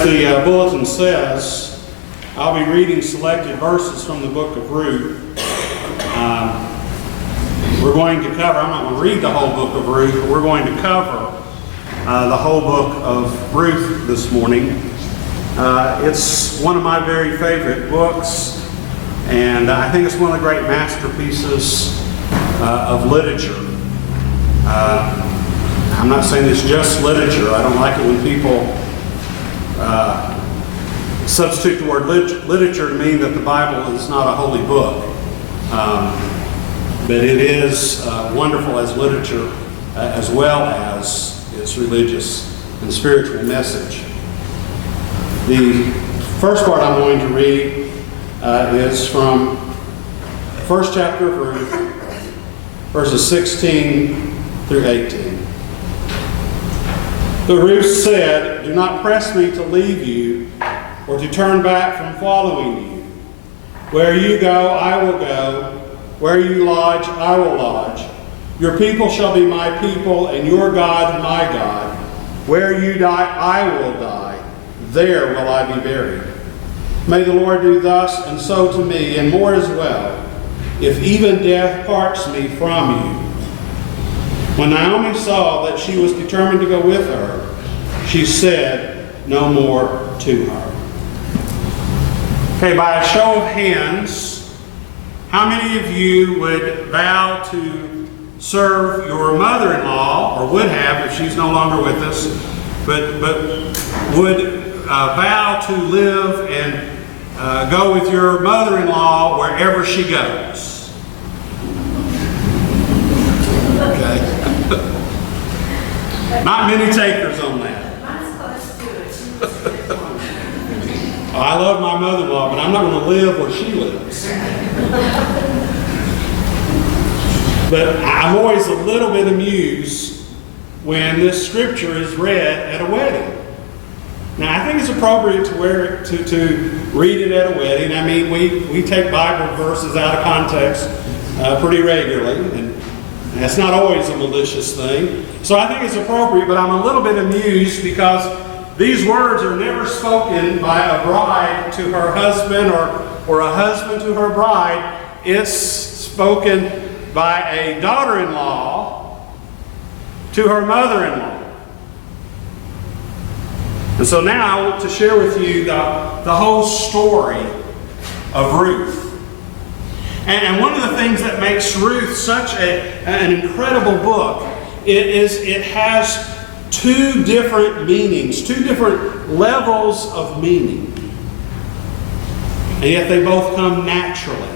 As the bulletin says, I'll be reading selected verses from the Book of Ruth. We're going to cover, I'm not going to read the whole Book of Ruth, but we're going to cover the whole Book of Ruth this morning. It's one of my very favorite books, and I think it's one of the great masterpieces of literature. I'm not saying it's just literature. I don't like it when people substitute the word literature to mean that the Bible is not a holy book. But it is wonderful as literature as well as its religious and spiritual message. The first part I'm going to read is from the first chapter of Ruth, verses 16 through 18. But Ruth said, "Do not press me to leave you or to turn back from following you. Where you go, I will go. Where you lodge, I will lodge. Your people shall be my people, and your God my God. Where you die, I will die. There will I be buried. May the Lord do thus and so to me, and more as well, if even death parts me from you." When Naomi saw that she was determined to go with her, she said no more to her. Okay, by a show of hands, how many of you would vow to serve your mother-in-law, or would have if she's no longer with us, but would vow to live and go with your mother-in-law wherever she goes? Okay. Not many takers on that. I love my mother-in-law, but I'm not going to live where she lives. But I'm always a little bit amused when this scripture is read at a wedding. Now, I think it's appropriate to read it at a wedding. I mean, we take Bible verses out of context pretty regularly, and that's not always a malicious thing. So I think it's appropriate, but I'm a little bit amused because these words are never spoken by a bride to her husband or a husband to her bride. It's spoken by a daughter-in-law to her mother-in-law. And so now I want to share with you the whole story of Ruth. And one of the things that makes Ruth such an incredible book is it has two different meanings, two different levels of meaning. And yet they both come naturally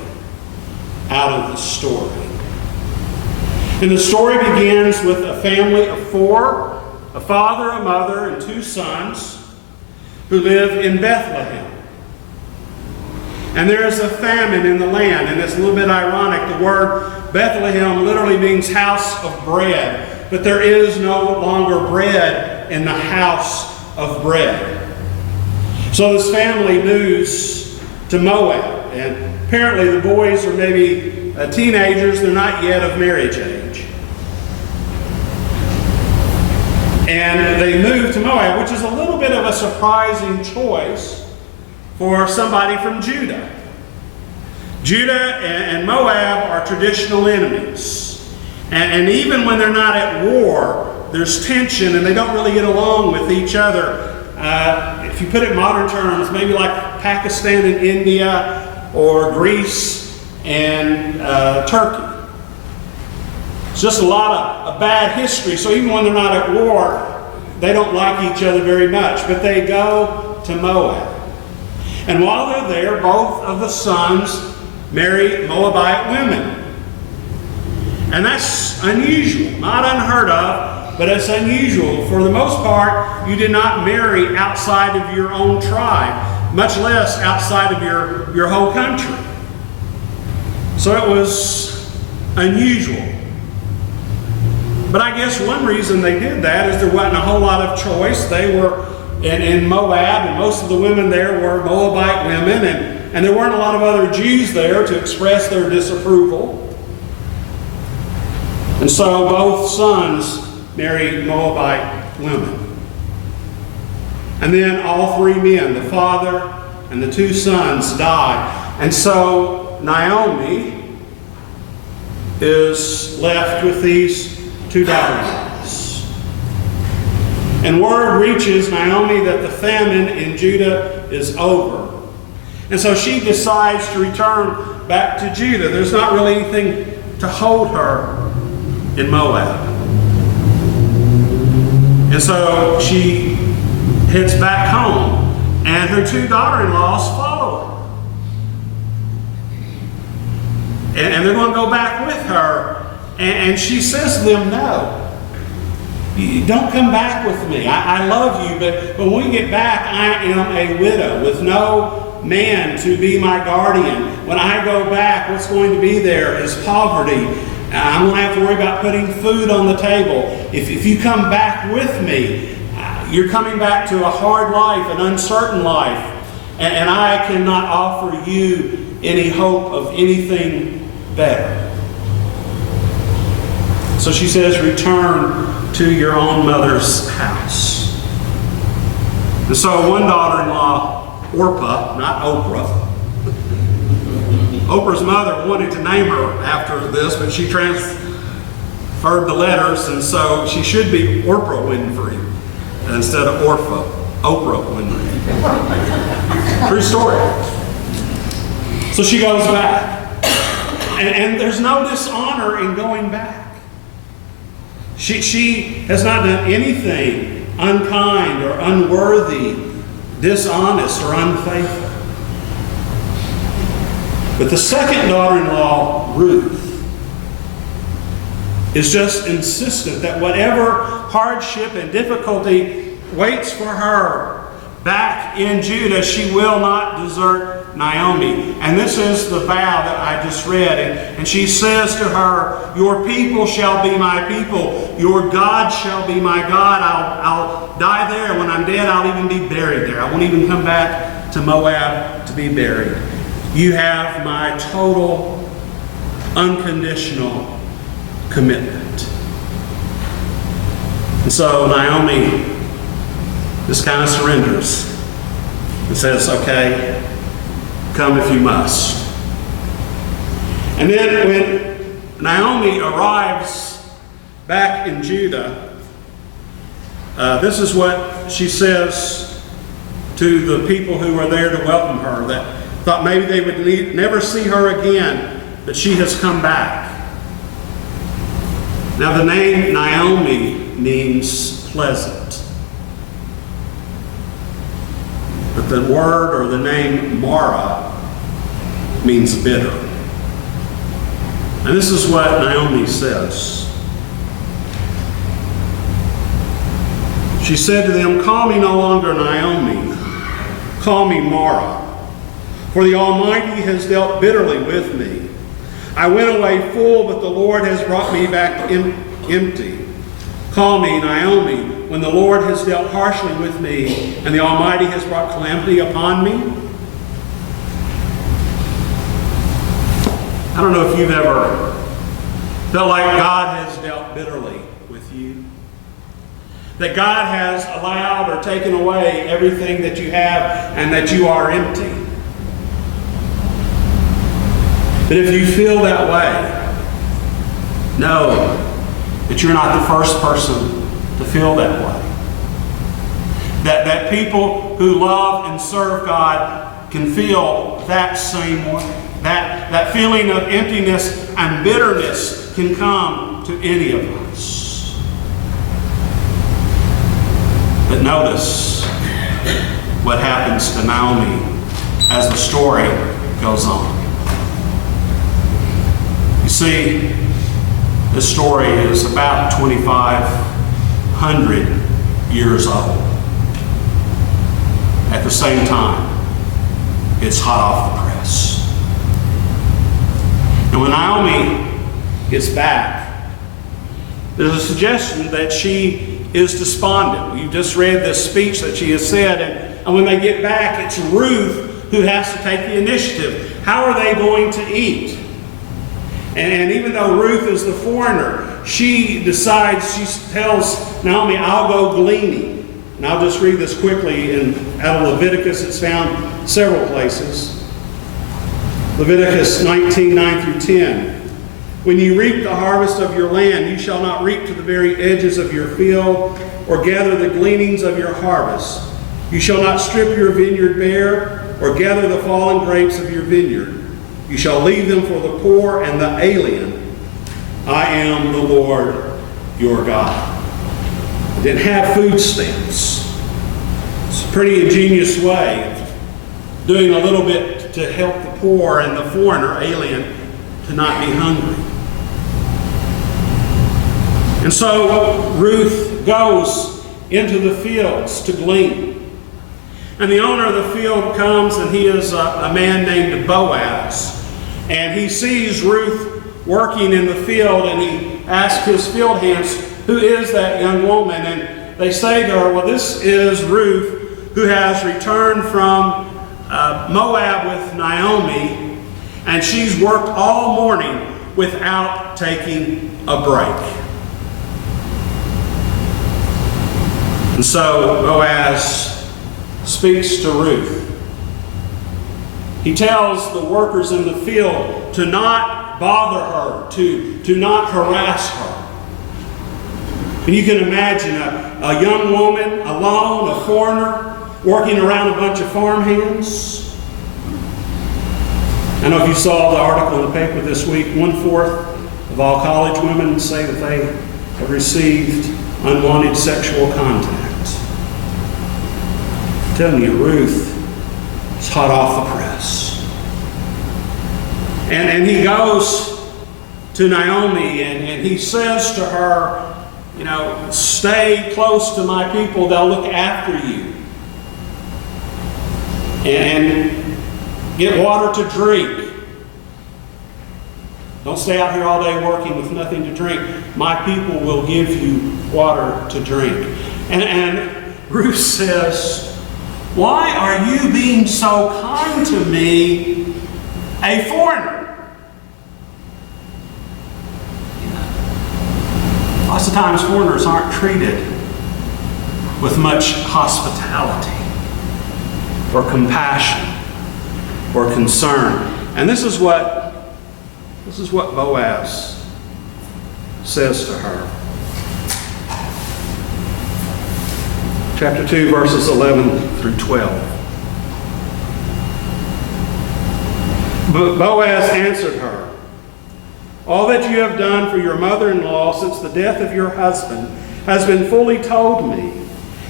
out of the story. And the story begins with a family of four, a father, a mother, and two sons who live in Bethlehem. And there is a famine in the land, and it's a little bit ironic. The word Bethlehem literally means house of bread. But there is no longer bread in the house of bread. So this family moves to Moab. And apparently the boys are maybe teenagers. They're not yet of marriage age. And they move to Moab, which is a little bit of a surprising choice for somebody from Judah. Judah and Moab are traditional enemies. And even when they're not at war, there's tension and they don't really get along with each other. If you put it in modern terms, maybe like Pakistan and India, or Greece and Turkey. It's just a lot of bad history. So even when they're not at war, they don't like each other very much. But they go to Moab. And while they're there, both of the sons marry Moabite women. And that's unusual, not unheard of, but it's unusual. For the most part, you did not marry outside of your own tribe, much less outside of your whole country. So it was unusual. But I guess one reason they did that is there wasn't a whole lot of choice. They were in Moab, and most of the women there were Moabite women, and there weren't a lot of other Jews there to express their disapproval. And so both sons married Moabite women. And then all three men, the father and the two sons, die. And so Naomi is left with these two daughters. And word reaches Naomi that the famine in Judah is over. And so she decides to return back to Judah. There's not really anything to hold her in Moab. And so she heads back home, and her two daughter-in-laws follow her. And they're going to go back with her. And she says to them, no, don't come back with me. I love you, but when we get back, I am a widow with no man to be my guardian. When I go back, what's going to be there is poverty. I'm going to have to worry about putting food on the table. If you come back with me, you're coming back to a hard life, an uncertain life, and I cannot offer you any hope of anything better. So she says, return to your own mother's house. And so one daughter-in-law, Orpah, not Oprah. Oprah's mother wanted to name her after this, but she transferred the letters, and so she should be Oprah Winfrey instead of Oprah Winfrey. True story. So she goes back. And there's no dishonor in going back. She has not done anything unkind or unworthy, dishonest or unfaithful. But the second daughter-in-law, Ruth, is just insistent that whatever hardship and difficulty waits for her back in Judah, she will not desert Naomi. And this is the vow that I just read. And she says to her, your people shall be my people. Your God shall be my God. I'll die there. When I'm dead, I'll even be buried there. I won't even come back to Moab to be buried. You have my total, unconditional commitment. And so Naomi just kind of surrenders and says, okay, come if you must. And then when Naomi arrives back in Judah, this is what she says to the people who were there to welcome her, that thought maybe they would never see her again, but she has come back. Now the name Naomi means pleasant. But the word or the name Mara means bitter. And this is what Naomi says. She said to them, call me no longer Naomi, call me Mara. For the Almighty has dealt bitterly with me. I went away full, but the Lord has brought me back empty. Call me Naomi, when the Lord has dealt harshly with me, and the Almighty has brought calamity upon me. I don't know if you've ever felt like God has dealt bitterly with you. That God has allowed or taken away everything that you have and that you are empty. But if you feel that way, know that you're not the first person to feel that way. That people who love and serve God can feel that same way. That feeling of emptiness and bitterness can come to any of us. But notice what happens to Naomi as the story goes on. You see, this story is about 2,500 years old. At the same time, it's hot off the press. And when Naomi gets back, there's a suggestion that she is despondent. You just read this speech that she has said, and when they get back, it's Ruth who has to take the initiative. How are they going to eat? And even though Ruth is the foreigner, she decides, she tells Naomi, I'll go gleaning. And I'll just read this quickly out of Leviticus. It's found several places. Leviticus 19:9 through 10. When you reap the harvest of your land, you shall not reap to the very edges of your field, or gather the gleanings of your harvest. You shall not strip your vineyard bare, or gather the fallen grapes of your vineyard. You shall leave them for the poor and the alien. I am the Lord your God. They didn't have food stamps. It's a pretty ingenious way of doing a little bit to help the poor and the foreigner, alien, to not be hungry. And so Ruth goes into the fields to glean. And the owner of the field comes, and he is a man named Boaz. And he sees Ruth working in the field, and he asks his field hands, who is that young woman? And they say to her, well, this is Ruth, who has returned from Moab with Naomi, and she's worked all morning without taking a break. And so Boaz speaks to Ruth. He tells the workers in the field to not bother her, to not harass her. And you can imagine a young woman, alone, a foreigner, working around a bunch of farmhands. I don't know if you saw the article in the paper this week. 1/4 of all college women say that they have received unwanted sexual contact. I'm telling you, Ruth is hot off the press. And he goes to Naomi and he says to her, you know, stay close to my people, they'll look after you. And get water to drink. Don't stay out here all day working with nothing to drink. My people will give you water to drink. And Ruth says, why are you being so kind to me, a foreigner? Lots of times foreigners aren't treated with much hospitality or compassion or concern. And this is what Boaz says to her. Chapter 2, verses 11 through 12. But Boaz answered her, all that you have done for your mother-in-law since the death of your husband has been fully told me,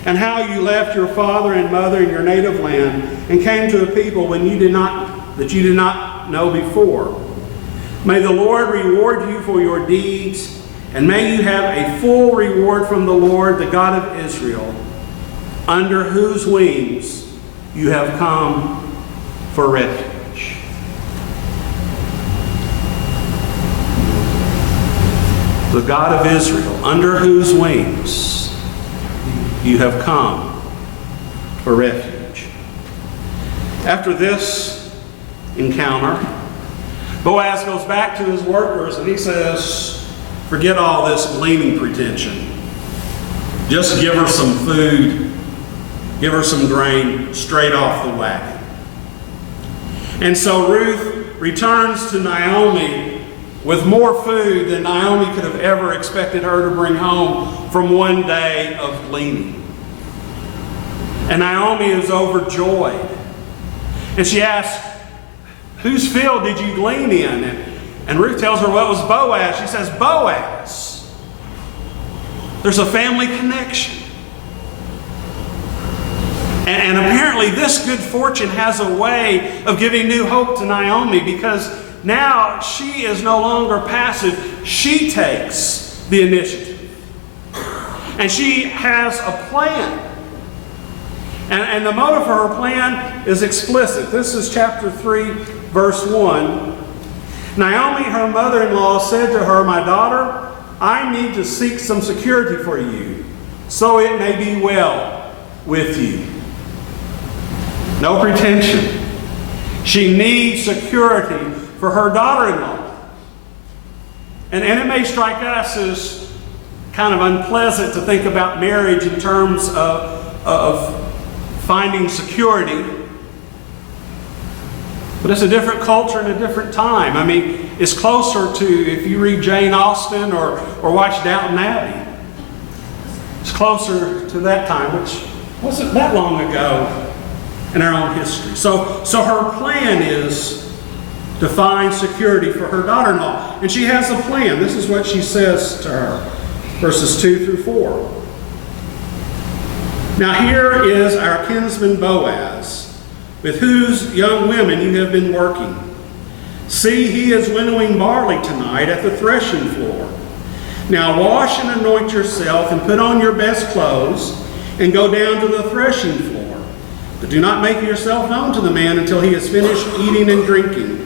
and how you left your father and mother in your native land and came to a people that you did not know before. May the Lord reward you for your deeds, and may you have a full reward from the Lord, the God of Israel, under whose wings you have come for refuge. The God of Israel, under whose wings you have come for refuge. After this encounter, Boaz goes back to his workers and he says, forget all this gleaning pretension. Just give her some food. Give her some grain straight off the wagon. And so Ruth returns to Naomi with more food than Naomi could have ever expected her to bring home from one day of gleaning. And Naomi is overjoyed. And she asks, whose field did you glean in? And Ruth tells her, well, it was Boaz. She says, Boaz. There's a family connection. And apparently this good fortune has a way of giving new hope to Naomi, because now she is no longer passive. She takes the initiative. And she has a plan. And the motive for her plan is explicit. This is chapter 3, verse 1. Naomi, her mother-in-law, said to her, my daughter, I need to seek some security for you, so it may be well with you. No pretension. She needs security for her daughter-in-law. And it may strike us as kind of unpleasant to think about marriage in terms of of finding security. But it's a different culture and a different time. I mean, it's closer to, if you read Jane Austen or watch Downton Abbey, it's closer to that time, which wasn't that long ago in our own history. So her plan is to find security for her daughter-in-law. And she has a plan. This is what she says to her, verses 2 through 4. Now here is our kinsman Boaz, with whose young women you have been working. See, he is winnowing barley tonight at the threshing floor. Now wash and anoint yourself and put on your best clothes and go down to the threshing floor. But do not make yourself known to the man until he has finished eating and drinking.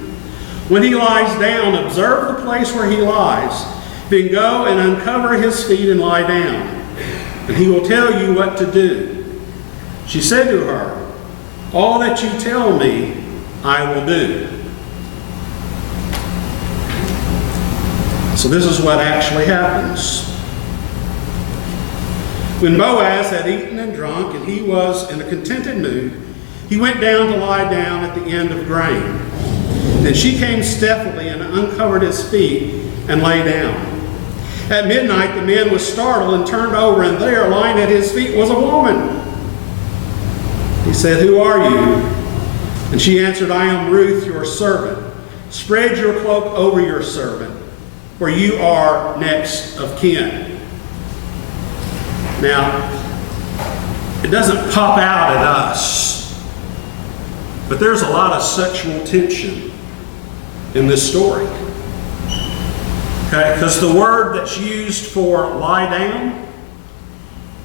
When he lies down, observe the place where he lies. Then go and uncover his feet and lie down, and he will tell you what to do. She said to her, all that you tell me, I will do. So this is what actually happens. When Boaz had eaten and drunk, and he was in a contented mood, he went down to lie down at the end of grain. Then she came stealthily and uncovered his feet and lay down. At midnight the man was startled and turned over, and there, lying at his feet, was a woman. He said, who are you? And she answered, I am Ruth, your servant. Spread your cloak over your servant, for you are next of kin. Now, it doesn't pop out at us, but there's a lot of sexual tension in this story. Okay, because the word that's used for lie down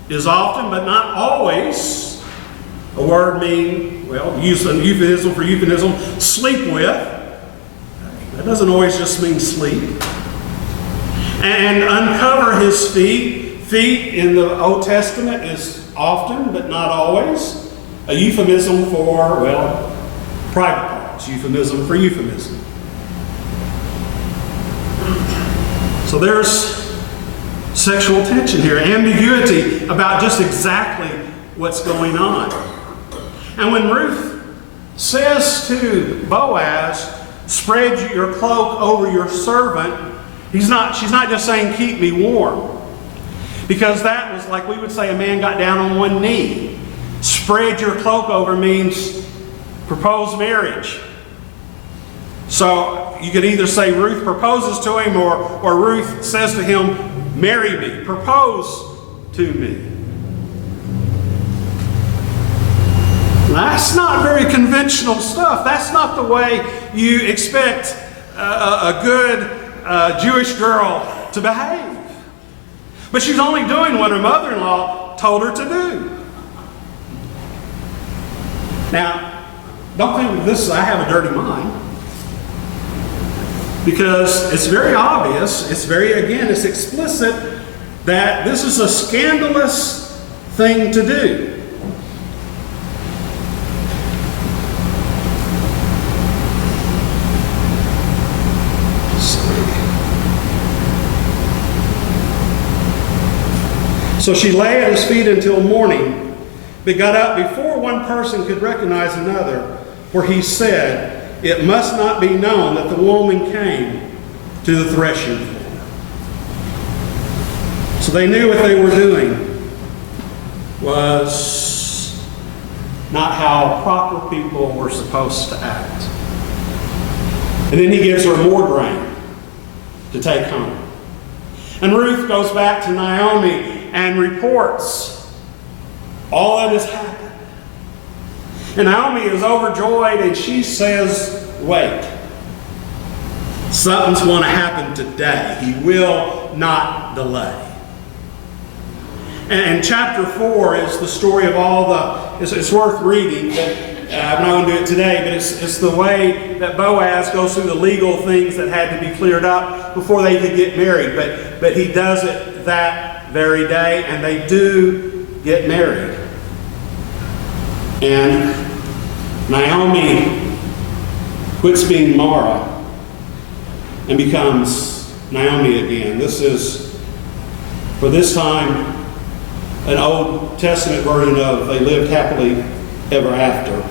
is often, but not always, a word meaning, well, use an euphemism for euphemism, sleep with. That doesn't always just mean sleep. And uncover his feet. Feet in the Old Testament is often, but not always, a euphemism for, well, private parts. Euphemism for euphemism. So there's sexual tension here, ambiguity about just exactly what's going on. And when Ruth says to Boaz, spread your cloak over your servant, she's not just saying keep me warm. Because that was like we would say a man got down on one knee. Spread your cloak over means propose marriage. So you could either say Ruth proposes to him, or Ruth says to him, marry me, propose to me. That's not very conventional stuff. That's not the way you expect a good Jewish girl to behave. But she's only doing what her mother-in-law told her to do. Now, don't think of this as I have a dirty mind. Because it's very obvious, it's explicit that this is a scandalous thing to do. So she lay at his feet until morning, but got up before one person could recognize another, for he said, it must not be known that the woman came to the threshing floor. So they knew what they were doing was not how proper people were supposed to act. And then he gives her more grain to take home. And Ruth goes back to Naomi and reports all that has happened. And Naomi is overjoyed, and she says, wait, something's going to happen today. He will not delay. And chapter 4 is the story of all the, it's worth reading, but I'm not going to do it today, but it's the way that Boaz goes through the legal things that had to be cleared up before they could get married. But he does it that very day, and they do get married. And Naomi quits being Mara and becomes Naomi again. This is, for this time, an Old Testament version of they lived happily ever after.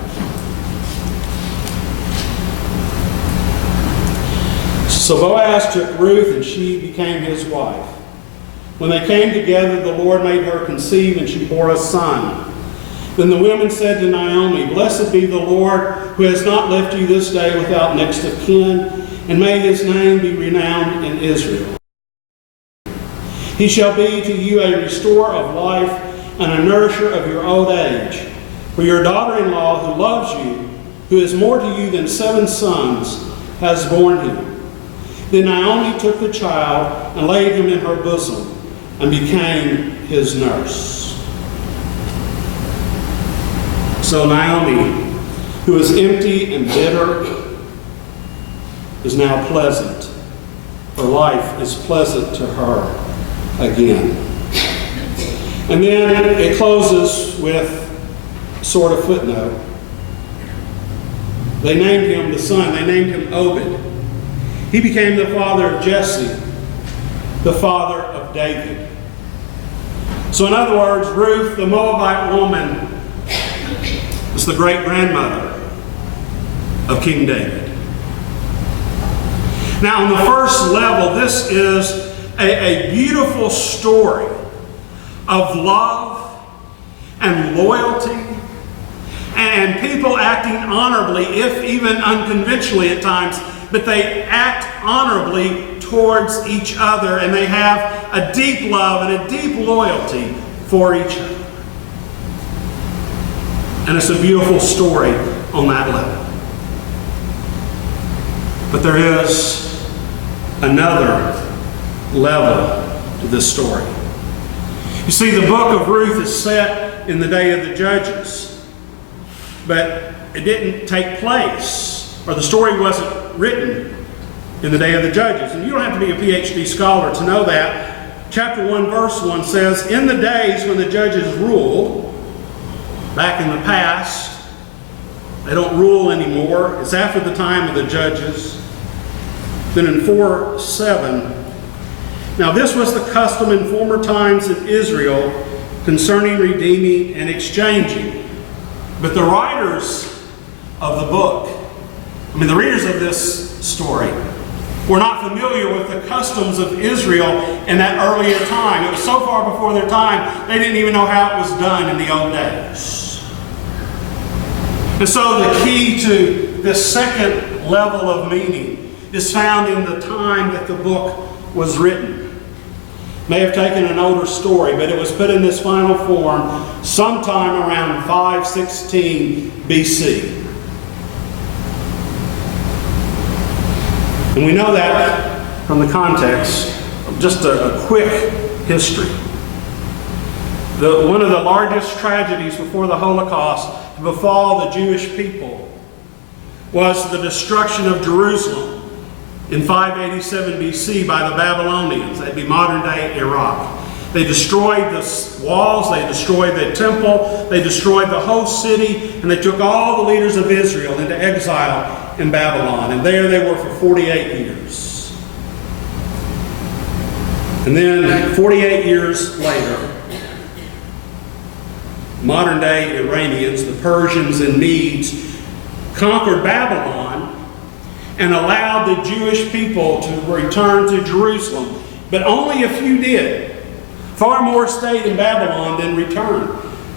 So Boaz took Ruth, and she became his wife. When they came together, the Lord made her conceive, and she bore a son. Then the women said to Naomi, "Blessed be the Lord, who has not left you this day without next of kin, and may his name be renowned in Israel. He shall be to you a restorer of life and a nourisher of your old age. For your daughter-in-law, who loves you, who is more to you than 7 sons, has borne him." Then Naomi took the child and laid him in her bosom and became his nurse. So Naomi, who was empty and bitter, is now pleasant. Her life is pleasant to her again. And then it closes with sort of footnote. They named him the son. They named him Obed. He became the father of Jesse, the father of David. So in other words, Ruth, the Moabite woman, is the great-grandmother of King David. Now, on the first level, this is a beautiful story of love and loyalty and people acting honorably, if even unconventionally at times, but they act honorably towards each other, and they have a deep love and a deep loyalty for each other. And it's a beautiful story on that level. But there is another level to this story. You see, the book of Ruth is set in the day of the Judges, but it didn't take place, or the story wasn't written in the day of the Judges. And you don't have to be a PhD scholar to know that. Chapter 1, verse 1 says, "In the days when the judges ruled," back in the past, they don't rule anymore. It's after the time of the judges. Then in 4:7, "Now this was the custom in former times in Israel concerning redeeming and exchanging." But the writers of the book, the readers of this story, were not familiar with the customs of Israel in that earlier time. It was so far before their time, they didn't even know how it was done in the old days. And so the key to this second level of meaning is found in the time that the book was written. May have taken an older story, but it was put in this final form sometime around 516 BC. And we know that from the context of just a quick history. One of the largest tragedies before the Holocaust to befall the Jewish people was the destruction of Jerusalem in 587 BC by the Babylonians. That'd be modern-day Iraq. They destroyed the walls, they destroyed the temple, they destroyed the whole city, and they took all the leaders of Israel into exile in Babylon. And there they were for 48 years. And then 48 years later, modern-day Iranians, the Persians and Medes, conquered Babylon and allowed the Jewish people to return to Jerusalem. But only a few did. Far more stayed in Babylon than returned.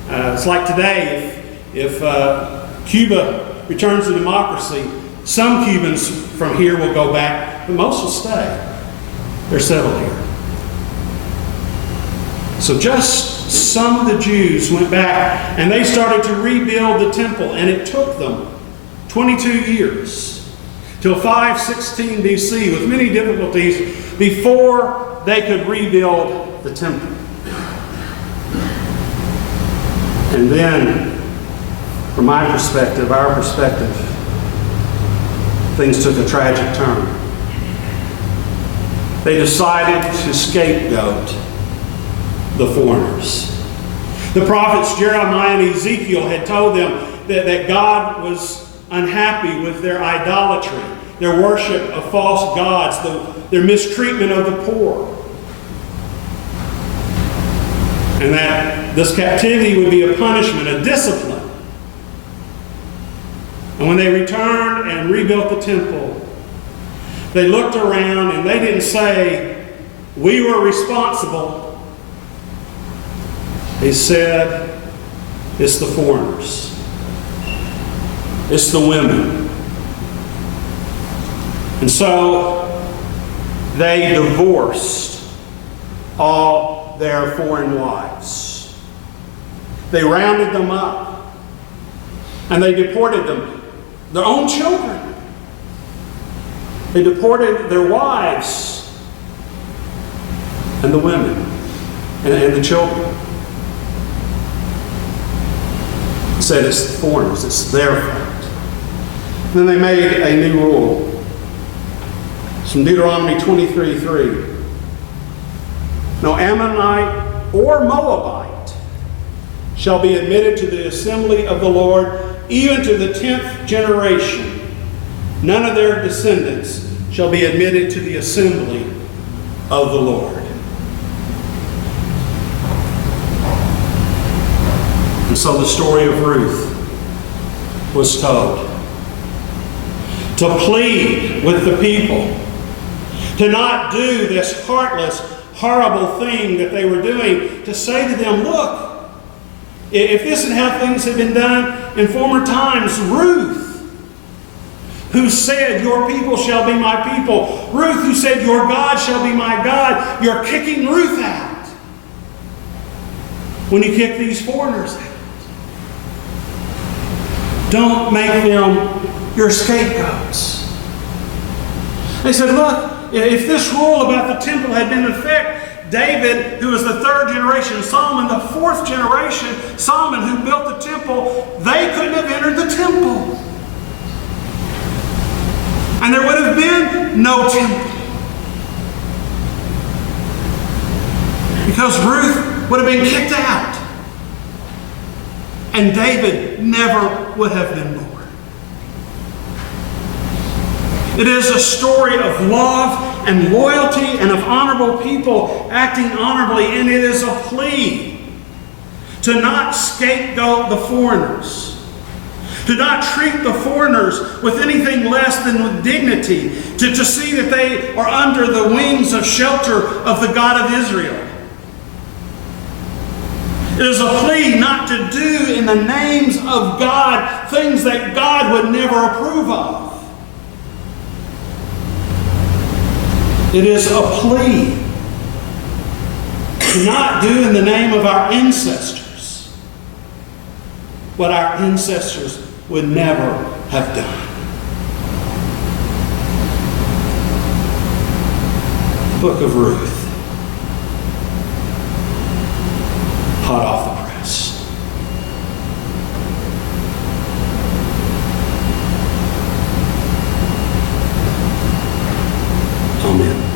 It's like today, if Cuba returns to democracy, some Cubans from here will go back, but most will stay. They're settled here. So just some of the Jews went back, and they started to rebuild the temple, and it took them 22 years, till 516 BC, with many difficulties, before they could rebuild the temple. And then, from my perspective, our perspective, things took a tragic turn. They decided to scapegoat the foreigners. The prophets Jeremiah and Ezekiel had told them that God was unhappy with their idolatry, their worship of false gods, their mistreatment of the poor. And that this captivity would be a punishment, a discipline. And when they returned and rebuilt the temple, they looked around and they didn't say, "We were responsible." They said, "It's the foreigners. It's the women." And so they divorced all their foreign wives. They rounded them up and they deported them, their own children. They deported their wives and the women and the children. Said it's the foreigners, it's their fault. Then they made a new rule. It's from Deuteronomy 23:3. No Ammonite or Moabite shall be admitted to the assembly of the Lord, even to the 10th generation. None of their descendants shall be admitted to the assembly of the Lord. And so the story of Ruth was told to plead with the people to not do this heartless, horrible thing that they were doing, to say to them, look, if this is how things had been done in former times, Ruth, who said, "Your people shall be my people," Ruth, who said, "Your God shall be my God," you're kicking Ruth out when you kick these foreigners out. Don't make them your scapegoats. They said, look, if this rule about the temple had been in effect, David, who was the 3rd generation, Solomon, the 4th generation, Solomon, who built the temple, they couldn't have entered the temple. And there would have been no temple. Because Ruth would have been kicked out. And David never would have been born. It is a story of love and loyalty and of honorable people acting honorably, and it is a plea to not scapegoat the foreigners, to not treat the foreigners with anything less than with dignity, to see that they are under the wings of shelter of the God of Israel. It is a plea not to do in the names of God things that God would never approve of. It is a plea to not do in the name of our ancestors what our ancestors would never have done. Book of Ruth. Hot off the press. Amen.